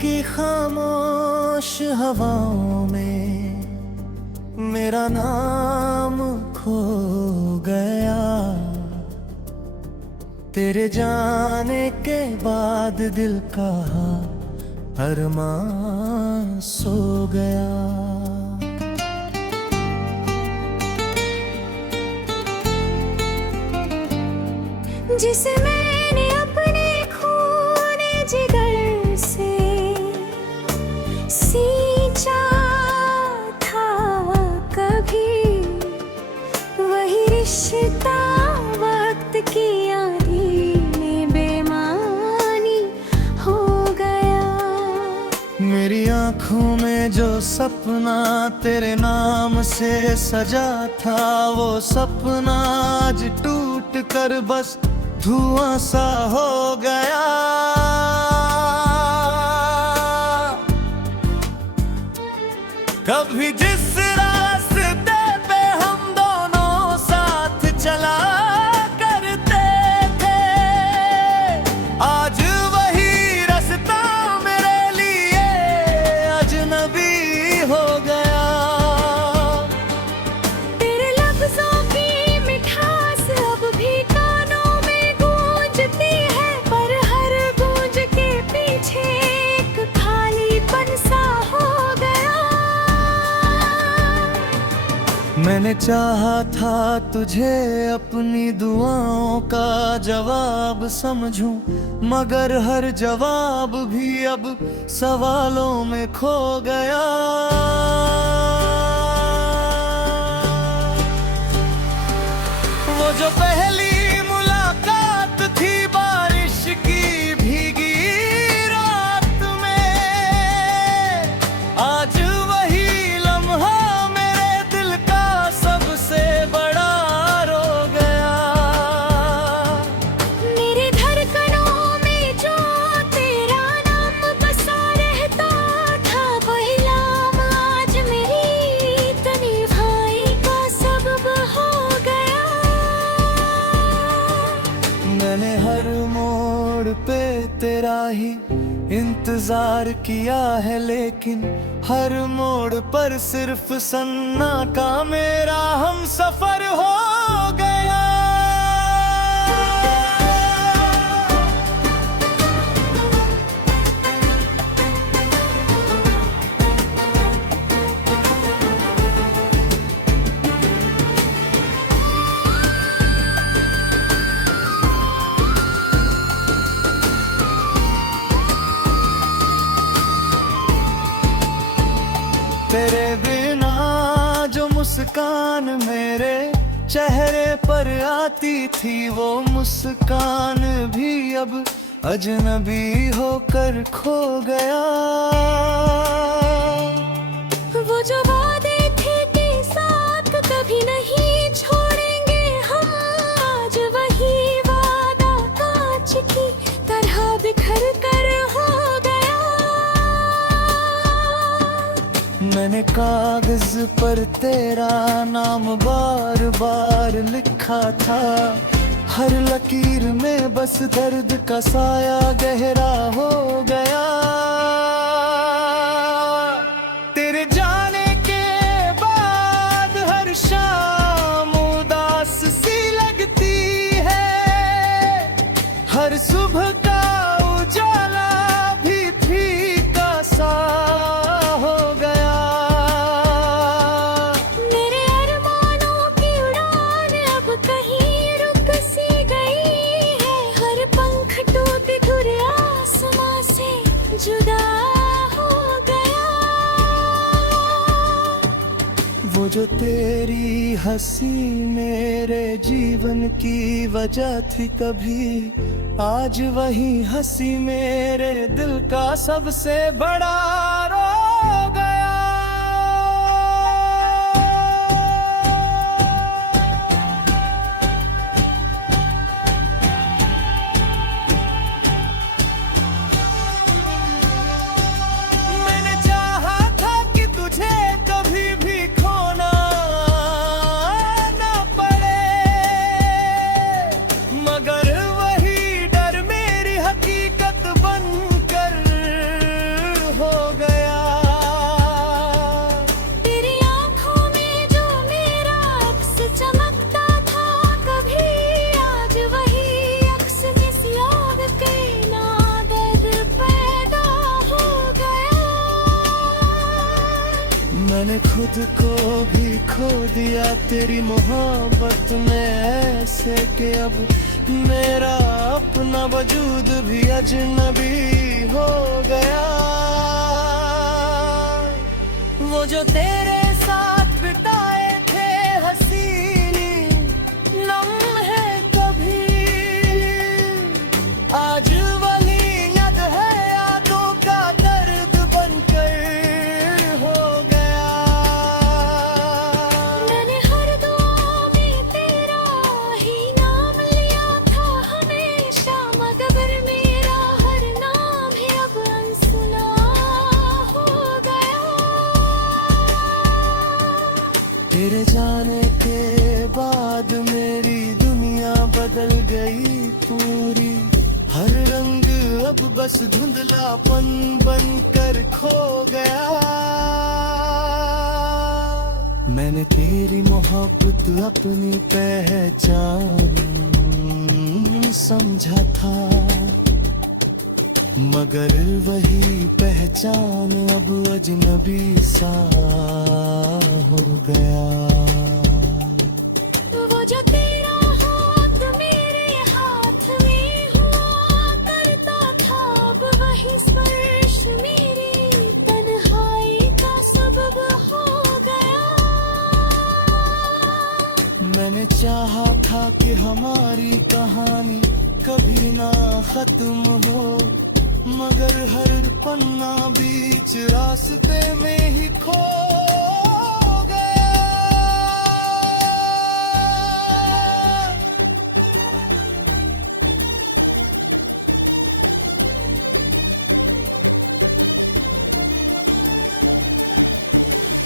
की खामोश हवाओं में मेरा नाम खो गया। तेरे जाने के बाद दिल का अरमान सो गया। जिसे मैंने अपने खूने जिगर से सींचा था कभी, वही रिश्ता वक्त की आंधी में बेमानी हो गया। मेरी आँखों में जो सपना तेरे नाम से सजा था, वो सपना आज टूट कर बस धुआं सा हो गया। कभी जिस रास्ते पे हम दोनों साथ चला करते थे, आज वही रास्ता मेरे लिए अजनबी हो गया। तेरे लफ्जों की मिठास अब भी कानों में गूंजती है, पर हर गूंज के पीछे एक खालीपन सा हो गया। मैंने चाहा था तुझे अपनी दुआओं का जवाब समझूं, मगर हर जवाब भी अब सवालों में खो गया। वो जो पहली मुलाकात थी बारिश की भीगी रात में, आज वही लम्हा मेरे दिल का सबसे बड़ा रो गया। मेरे धड़कनों में जो तेरा नाम बसा रहता था, वही नाम आज मेरी तन्हाई का सबब हो गया। मैंने हर मोड़ पे तेरा ही इंतजार किया है, लेकिन हर मोड़ पर सिर्फ सन्नाटा मेरा हम सफर हो गया। तेरे बिना जो मुस्कान मेरे चेहरे पर आती थी, वो मुस्कान भी अब अजनबी होकर खो गया। वो जो वादे थे कि साथ कभी नहीं छोड़ेंगे हम, आज वही वादा कांच की तरह बिखर कर हो गया। मैंने कागज पर तेरा नाम बार बार लिखा था, हर लकीर में बस दर्द का साया गहरा हो गया। तेरे जाने के बाद हर शाम उदास सी लगती है, हर सुबह का उजाला भी फीका सा हो गया। मेरे अरमानों की उड़ान अब कहीं रुक सी गई है, हर पंख टूट घुरे आसमां से जुदा हो गया। वो जो तेरी हंसी मेरे जीवन की वजह थी कभी, आज वही हंसी मेरे दिल का सबसे बड़ा रोग गया। मैंने चाहा था कि तुझे कभी भी खोना ना पड़े, मगर वही डर मेरी हकीकत बनकर मैंने खुद को भी खो दिया तेरी मोहब्बत में ऐसे कि अब मेरा अपना वजूद भी अजनबी हो गया। वो जो तेरे साथ बिताए थे हसीनी लम्हे कभी आज वही याद है यादों का दर्द बनकर हो गया। मैंने हर दुआ में तेरा ही नाम लिया था हमेशा, मगर मेरा हर नाम ही अब अनसुना हो गया। तेरे जाने के बाद मेरी दुनिया बदल गई पूरी, हर रंग अब बस धुंधलापन बनकर खो गया। मैंने तेरी मोहब्बत अपनी पहचान समझा था, मगर वही पहचान अब अजनबी सा हो गया। वो जो तेरा हाथ मेरे हाथ में हुआ करता था, अब वही स्पर्श मेरी तन्हाई का सबब हो गया। मैंने चाहा था कि हमारी कहानी कभी ना खत्म हो, मगर हर पन्ना बीच रास्ते में ही खो गया।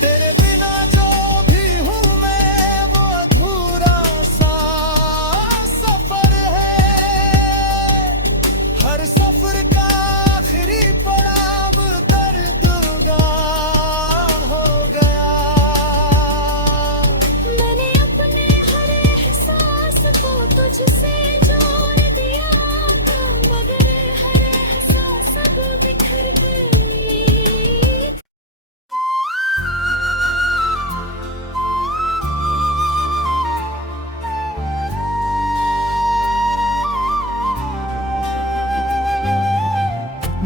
तेरे बिना जो भी हूँ मैं वो अधूरा सा सफर है, हर सफर का आखिरी पड़ाव दर्दगाह हो गया। मैंने अपने हर एहसास को तुझसे जोड़ दिया था, मगर हर एहसास अब बिखर गई।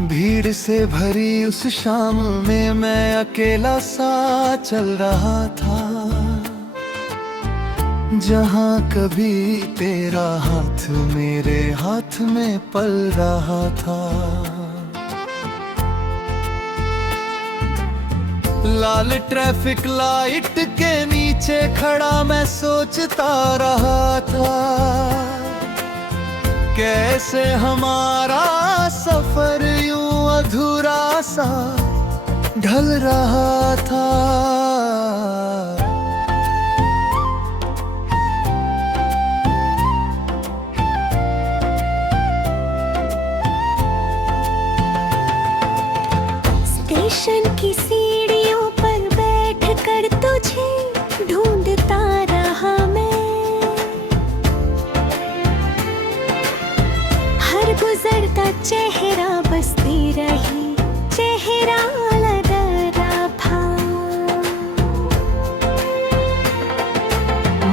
भीड़ से भरी उस शाम में मैं अकेला सा चल रहा था, जहां कभी तेरा हाथ मेरे हाथ में पल रहा था। लाल ट्रैफिक लाइट के नीचे खड़ा मैं सोचता रहा था, कैसे हमारा सफर यूं अधूरा सा ढल रहा था। स्टेशन की सीढ़ियों पर बैठ कर तुझे ढूंढता रहा मैं, हर गुजरता चेहरा बसती रही, चेहरा लगा था।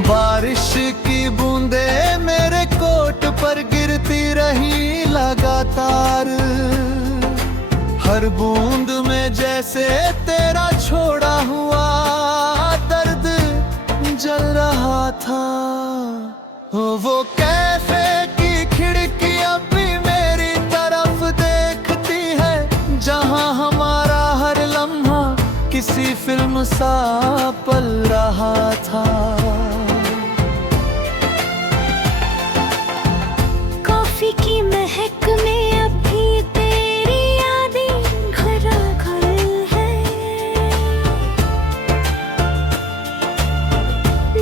बारिश की बूंदे मेरे कोट पर गिरती रही लगातार, हर बूंद में जैसे तेरा छोड़ा हुआ दर्द जल रहा था। वो कैफे की खिड़की अब भी मेरी तरफ देखती है, जहां हमारा हर लम्हा किसी फिल्म सा पल रहा था। कॉफी की महक में अब भी तेरी यादें घराघर है,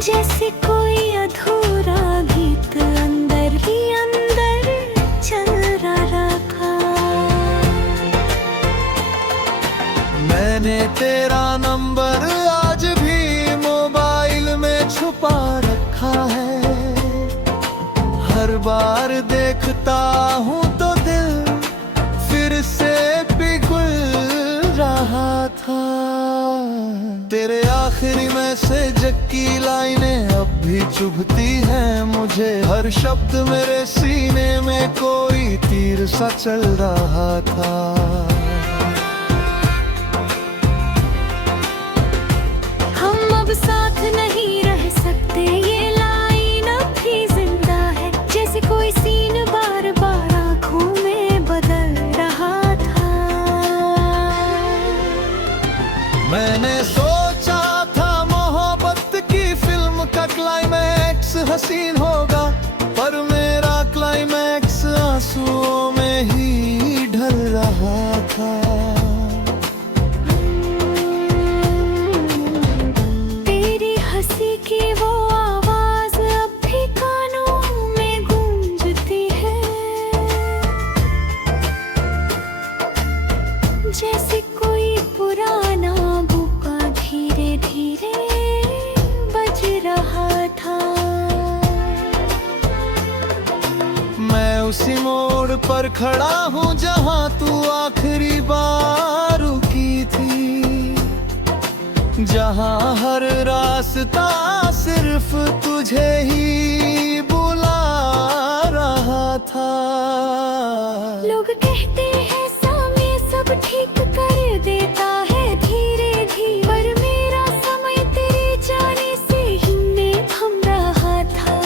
जैसे कोई अधूरा गीत अंदर ही अंदर चल रहा था। मैंने तेरा नंबर आज भी मोबाइल में छुपा रखा है, हर बार देखता हूँ तो दिल फिर से पिघल रहा था। तेरे आखिरी मैसेज की लाइनें अब भी चुभती हैं मुझे। हर शब्द मेरे सीने में कोई तीर सा चल रहा था। हम अब साथ नहीं रह सकते, ये लाइन अब भी जिंदा है। जैसे कोई सीन बार बार आंखों में बदल रहा था। मैंने सोचा था मोहब्बत की फिल्म का क्लाइमैक्स हसीन होगा, पर मेरा क्लाइमैक्स आंसुओं में ही ढल रहा था। तेरी हंसी की वो आवाज अब भी कानों में गूंजती है। जैसे कोई पुराना बुका धीरे धीरे बज रहा था। मैं उसी मोड़ पर खड़ा हूँ जहाँ तू आखिरी बार रुकी थी, जहाँ हर रास्ता सिर्फ तुझे ही बुला रहा था। लोग कहते हैं समय सब ठीक कर देता है धीरे धीरे, पर मेरा समय तेरे जाने से ही में थम रहा था।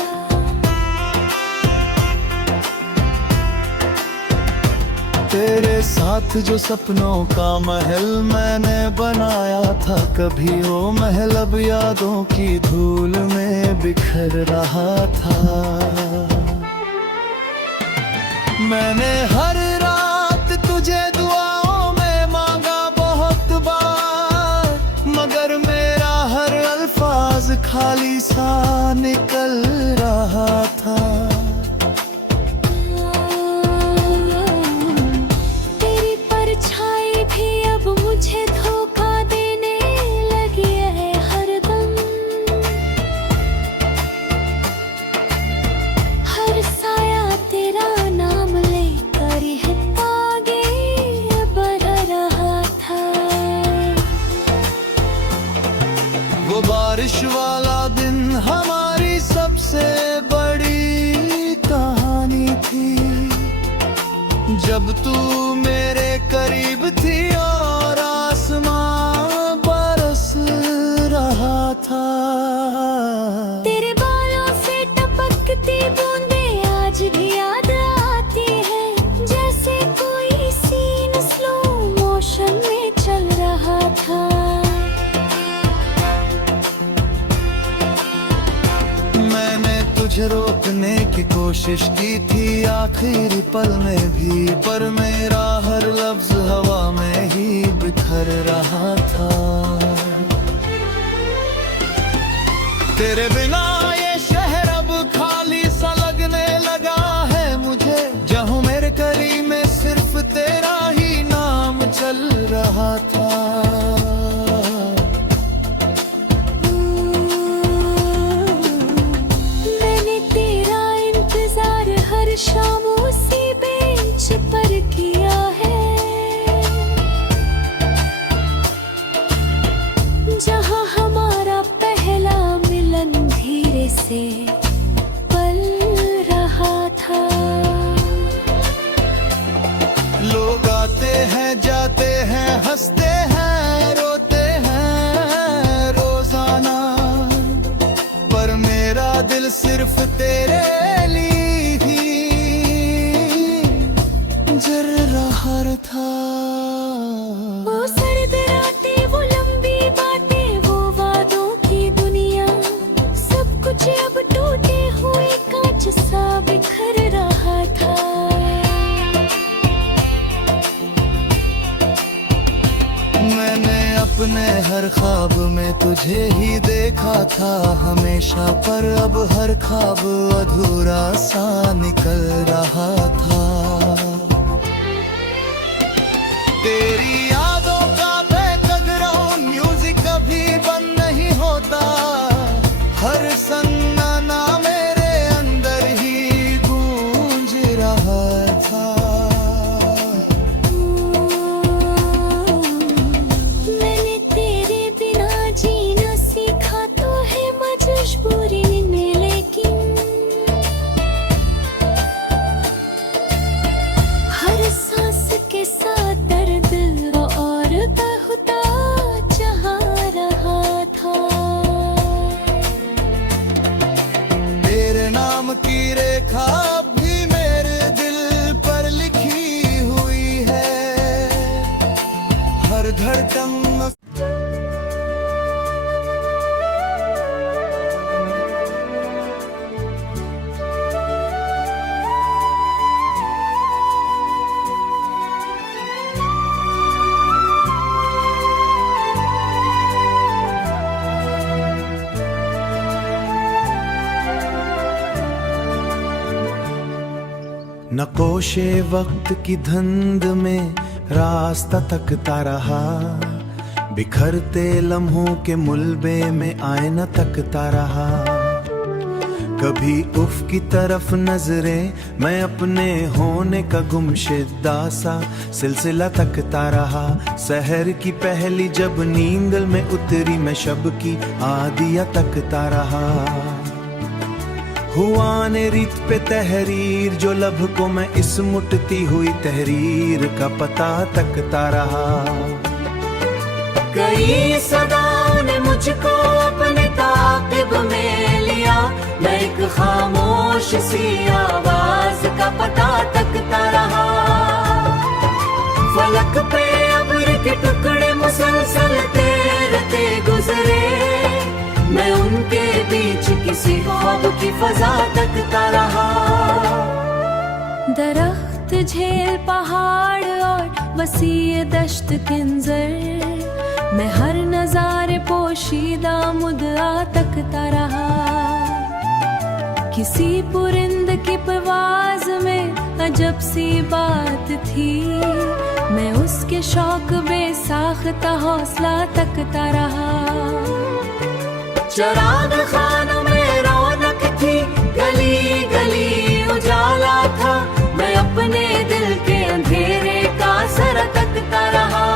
तेरे साथ जो सपनों का महल मैंने बनाया था, कभी वो महल अब यादों की धूल में बिखर रहा था। मैंने हर रात तुझे दुआओं में मांगा बहुत बार, मगर मेरा हर अल्फाज खाली सा निकल रहा था। तेरी परछाई भी अब मुझे धोखा देने लगी है हरदम। हर साया तेरा नाम लेकर है आगे बढ़ रहा था। वो बारिश वाला दिन हमारी सबसे बड़ी कहानी थी, जब तू मेरे करीब थी और आसमां बरस रहा था। तेरे बालों से टपकती बूंदें आज भी याद आती है, जैसे कोई सीन स्लो मोशन में चल रहा था। मैंने तुझे रोकने की कोशिश की थी आखिरी पल में भी, पर मेरा हर लफ्ज हवा में ही बिखर रहा था। तेरे बिना ये शहर अब खाली सा लगने लगा है मुझे, जहाँ मेरे करीब में सिर्फ तेरा ही नाम चल रहा था। मैंने तेरा इंतजार हर शाम उसी बेंच पर किया है, जहाँ हमारा पहला मिलन धीरे से पल रहा था। लोग आते हैं जाते हैं हंसते हैं रोते हैं रोजाना, पर मेरा दिल सिर्फ तेरे लिए ही जल रहा था। वो सर्द रातें, वो लंबी बातें, वो वादों की दुनिया, सब कुछ अब टूटे हुए कांच सा बिखर रहा था। मैंने अपने हर ख्वाब में तुझे ही देखा था हमेशा, पर अब हर ख्वाब अधूरा सा निकल रहा था। तेरी यादों का बैकग्राउंड म्यूजिक कभी बंद नहीं होता, हर सन्नाटा मेरे अंदर ही गूंज रहा था। मैंने तेरे बिना नकोशे वक्त की धुंध में रास्ता तकता रहा, बिखरते लम्हों के मुलबे में आईना तकता रहा। कभी उफ की तरफ नजरें, मैं अपने होने का गुमशुदा सा सिलसिला तकता रहा। सहर की पहली जब नींद में उतरी, मैं शब की आदिया तकता रहा। हुआ ने रीत पे तहरीर, जो लब को मैं इस मुटती हुई तहरीर का पता तकता रहा। कई सदाओं ने मुझको अपने ताक़िब में लिया, मैं एक खामोश सी आवाज का पता तकता रहा। फलक पे अब्र के टुकड़े मुसलसल तैरते गुजरे, मैं उनके बीच किसी ख्वाब की फजा तकता रहा। दरख्त झेल पहाड़ और वसी दश्त किंजर, मैं हर नजारे पोशीदा मुद्दा तकता रहा। किसी पुरिंद की परवाज में अजब सी बात थी, मैं उसके शौक बेसाख्ता हौसला तकता रहा। चराग खानों में रौनक थी, गली गली उजाला था, मैं अपने दिल के अंधेरे का सर तकता रहा।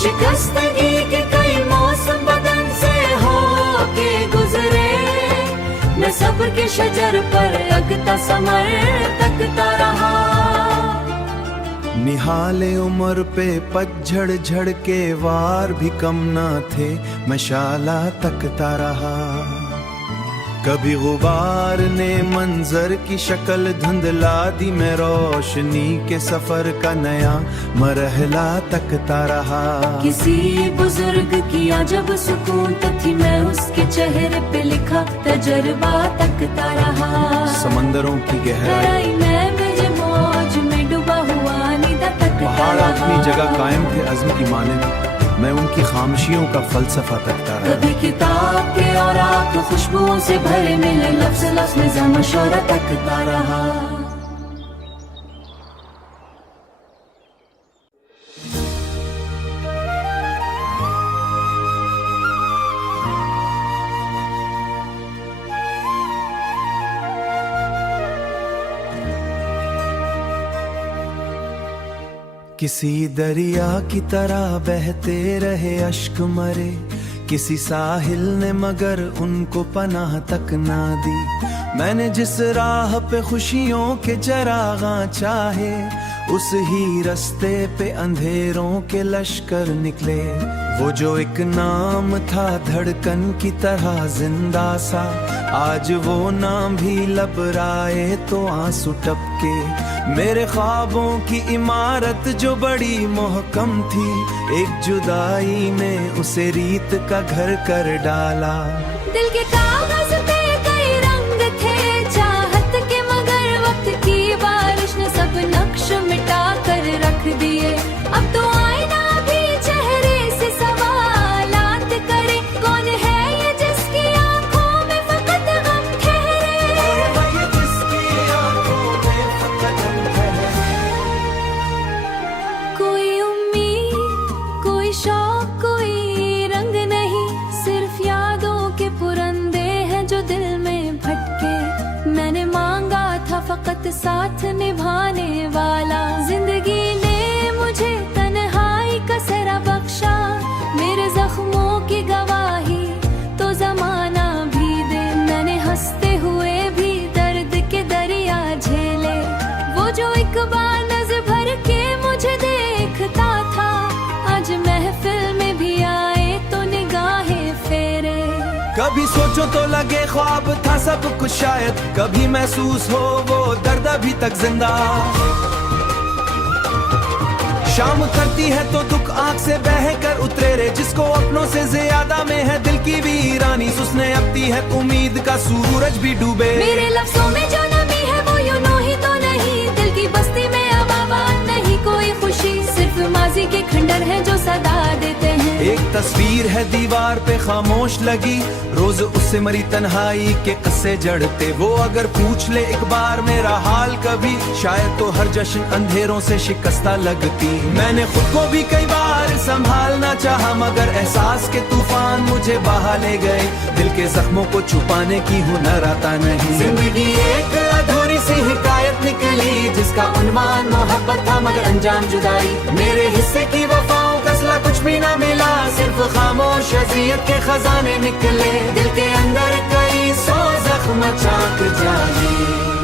शिकस्तगी के कई मौसम बदन से होके गुजरे, मैं सब्र के शजर पर अगता समर तकता रहा। निहाले उम्र पे पतझड़ झड़ के वार भी कम ना थे, मैं शाला तकता रहा। कभी गुबार ने मंजर की शक्ल धुंधला दी, मैं रोशनी के सफर का नया मरहला तकता रहा। किसी बुजुर्ग की अजब सुकून थी, मैं उसके चेहरे पे लिखा तजर्बा तकता रहा। समंदरों की गहराई मैं मुझे मौज में डूबा हुआ निदा तकता पहाड़ रहा। अपनी जगह कायम थे अज़्म की मानिंद, मैं उनकी खामोशियों का फलसफा तकता रहा। कभी किताब के और आप खुशबुओं से भरे मिले लफ्ज़ लफ्ज़ में ज़मशोरा तकता रहा। किसी दरिया की तरह बहते रहे अश्क मरे, किसी साहिल ने मगर उनको पनाह तक ना दी। मैंने जिस राह पे खुशियों के चरागां चाहे, उस ही रास्ते पे अंधेरों के लश्कर निकले। वो जो एक नाम था धड़कन की तरह जिंदा सा, आज वो नाम भी लबराए तो आंसू टपके। मेरे ख्वाबों की इमारत जो बड़ी मोहकम थी, एक जुदाई ने उसे रीत का घर कर डाला। दिल के कागज पे कई रंग थे चाहत के, मगर वक्त की बारिश ने सब नक्श मिटा कर रख दिए। अब तो आईना भी चेहरे से सवालात करे, कौन है ये जिसकी आंखों में फकत गम ठहरे। कोई उम्मीद, कोई शौक, कोई रंग नहीं, सिर्फ यादों के पुरंदे हैं जो दिल में भटके। मैंने मांगा था फकत साथ निभाने वाला, जिंदगी ने मुझे तन्हाई का सहरा बख्शा। मेरे जख्मों की गवाही तो जमाना भी दे, मैंने हंसते हुए भी दर्द के दरिया झेले। वो जो एक बार नजर भर के मुझे देखता था, आज महफिल में भी आए तो निगाहें फेरे। कभी सोचो तो लगे ख्वाब था सब कुछ शायद, कभी महसूस हो वो दर्द अभी तक जिंदा। शाम करती है तो दुख आंख से बह कर उतरे रे, जिसको अपनों से ज्यादा में है दिल की वीरानी। उसने अपती है उम्मीद का सूरज भी डूबे। मेरे लफ्जों में जो नमी है वो यूं ही तो नहीं, दिल की बस्ती में अब आबाद नहीं कोई खुशी, सिर्फ माजी के खंडर है जो सदा देते हैं। एक तस्वीर है दीवार पे खामोश लगी, रोज उससे मरी तन्हाई के किस्से जड़ते। वो अगर पूछ ले एक बार मेरा हाल कभी, शायद तो हर जश्न अंधेरों से शिकस्ता लगती। मैंने खुद को भी कई बार संभालना चाहा, मगर एहसास के तूफान मुझे बहा ले गए। दिल के जख्मों को छुपाने की हुनर आता नहीं। जिंदगी एक अधूरी सी हिकायत निकली, जिसका उन्वान मोहब्बत था मगर अंजाम जुदाई। मेरे हिस्से की वफाओं का सिला कुछ भी ना मिला, सिर्फ खामोश अज़ियत के खजाने निकले। दिल के अंदर कई सौ जख्म चाक जाए।